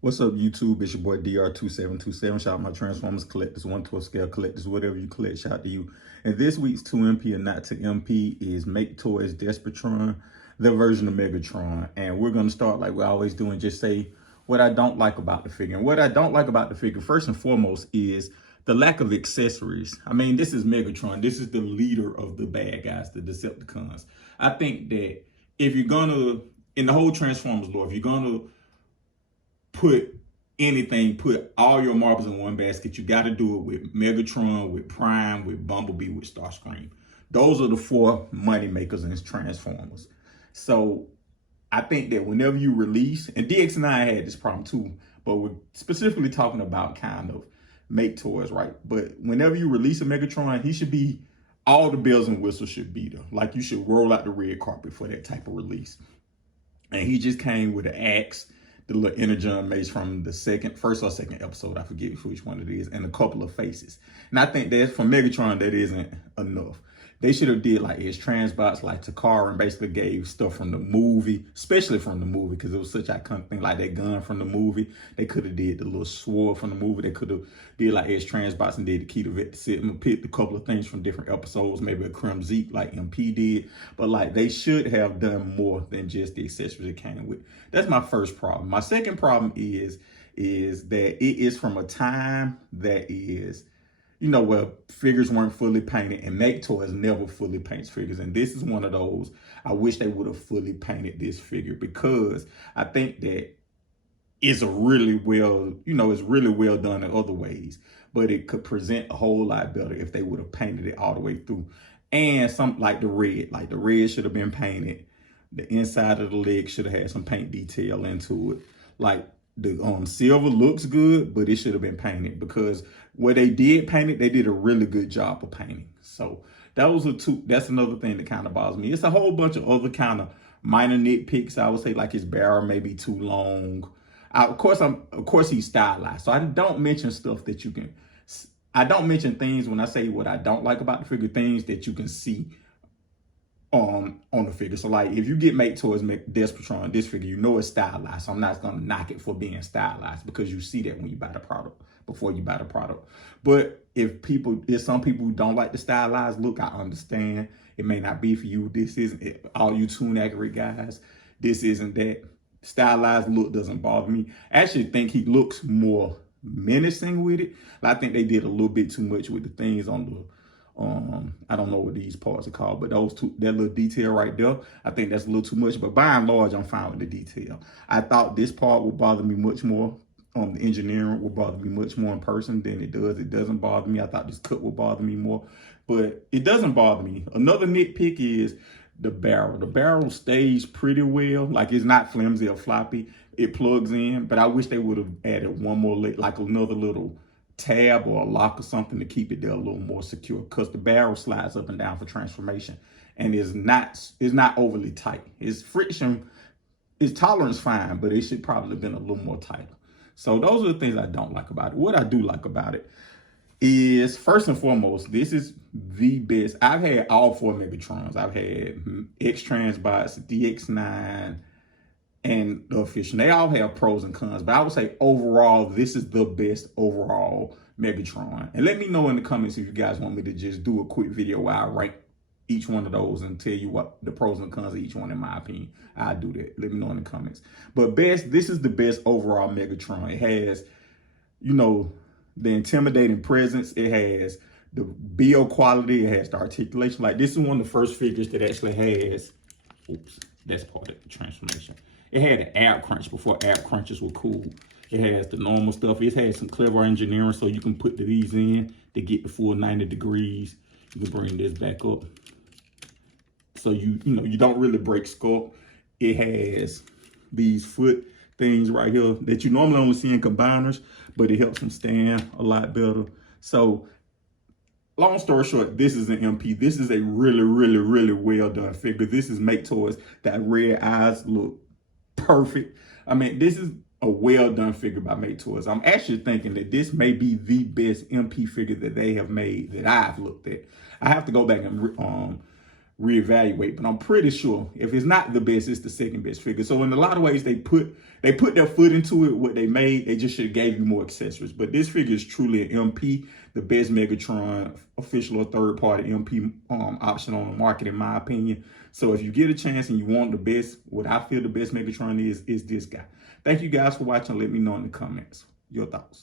What's up, YouTube? It's your boy DR2727. Shout out my Transformers collectors, 1 to a scale collectors, whatever you collect, shout out to you. And this week's 2MP and not to MP is Maketoys Despetron, the version of Megatron. And we're going to start like we always do and just say what I don't like about the figure. And what I don't like about the figure, first and foremost, is the lack of accessories. I mean, this is Megatron. This is the leader of the bad guys, the Decepticons. I think that if you're going to, in the whole Transformers lore, if you're going to put all your marbles in one basket, you got to do it with Megatron, with Prime, with Bumblebee, with Starscream. Those are the 4 money makers in Transformers. So I think that whenever you release, and DX9 had this problem too, but we're specifically talking about kind of Maketoys, right? But whenever you release a Megatron, he should be, all the bells and whistles should be there. Like, you should roll out the red carpet for that type of release. And he just came with an axe, the little energon maze from the first or second episode, I forget which one it is, and a couple of faces. And I think that for Megatron, that isn't enough. They should have did like x-transbots, like Takara, and basically gave stuff from the movie, especially from the movie, because it was such an iconic thing, like that gun from the movie. They could have did the little sword from the movie. They could have did like x-transbots and did the key to vet to sit and picked a couple of things from different episodes, maybe a Crim Zeke like MP did. But like, they should have done more than just the accessories it came with. That's my first problem. My second problem is that it is from a time that is, you know, where figures weren't fully painted, and Maketoys never fully paints figures. And this is one of those, I wish they would have fully painted this figure, because I think that it's a really well, you know, it's really well done in other ways, but it could present a whole lot better if they would have painted it all the way through. And something like the red should have been painted. The inside of the leg should have had some paint detail into it. Like, the silver looks good, but it should have been painted, because where they did paint it, they did a really good job of painting. So that's another thing that kind of bothers me. It's a whole bunch of other kind of minor nitpicks. I would say, like, his barrel may be too long. Of course he's stylized. So I don't mention stuff that you can, I don't mention things when I say what I don't like about the figure, things that you can see on the figure. So like, if you get Maketoys Despetron, this figure, you know it's stylized. So I'm not gonna knock it for being stylized, because you see that when you buy the product, before you buy the product. But if some people who don't like the stylized look, I understand. It may not be for you. This isn't it. All you tune accurate guys, this isn't that. Stylized look doesn't bother me. I actually think he looks more menacing with it. I think they did a little bit too much with the things on the I don't know what these parts are called, but that little detail right there, I think that's a little too much. But by and large, I'm fine with the detail. I thought this part would bother me much more. The engineering will bother me much more in person than it does. It doesn't bother me. I thought this cut would bother me more, but it doesn't bother me. Another nitpick is the barrel. The barrel stays pretty well. Like, it's not flimsy or floppy. It plugs in, but I wish they would have added one more, like another little tab or a lock or something to keep it there a little more secure, because the barrel slides up and down for transformation, and is not overly tight. Its friction, its tolerance fine, but it should probably have been a little more tighter. So those are the things I don't like about it. What I do like about it is, first and foremost, this is the best. I've had all 4 Megatrons. I've had x-transbots, DX9, and the official. They all have pros and cons, but I would say overall, this is the best overall Megatron. And let me know in the comments if you guys want me to just do a quick video where I rank each one of those and tell you what the pros and cons of each one, in my opinion. I'll do that. Let me know in the comments. But this is the best overall Megatron. It has, you know, the intimidating presence. It has the build quality. It has the articulation. Like, this is one of the first figures that actually has, oops, that's part of the transformation. It had an ab crunch before ab crunches were cool. It has the normal stuff. It has some clever engineering, so you can put these in to get the full 90 degrees. You can bring this back up, so you don't really break sculpt. It has these foot things right here that you normally only see in combiners, but it helps them stand a lot better. So long story short, this is an MP. This is a really, really, really well done figure. This is Maketoys. That red eyes look perfect. I mean, this is a well done figure by Maketoys. I'm actually thinking that this may be the best MP figure that they have made that I've looked at. I have to go back and reevaluate. But I'm pretty sure if it's not the best, it's the second best figure. So in a lot of ways, they put their foot into it. What they made, they just should have gave you more accessories. But this figure is truly an MP, the best Megatron, official or third party MP option on the market, in my opinion. So if you get a chance and you want the best, what I feel the best Megatron is this guy. Thank you guys for watching. Let me know in the comments your thoughts.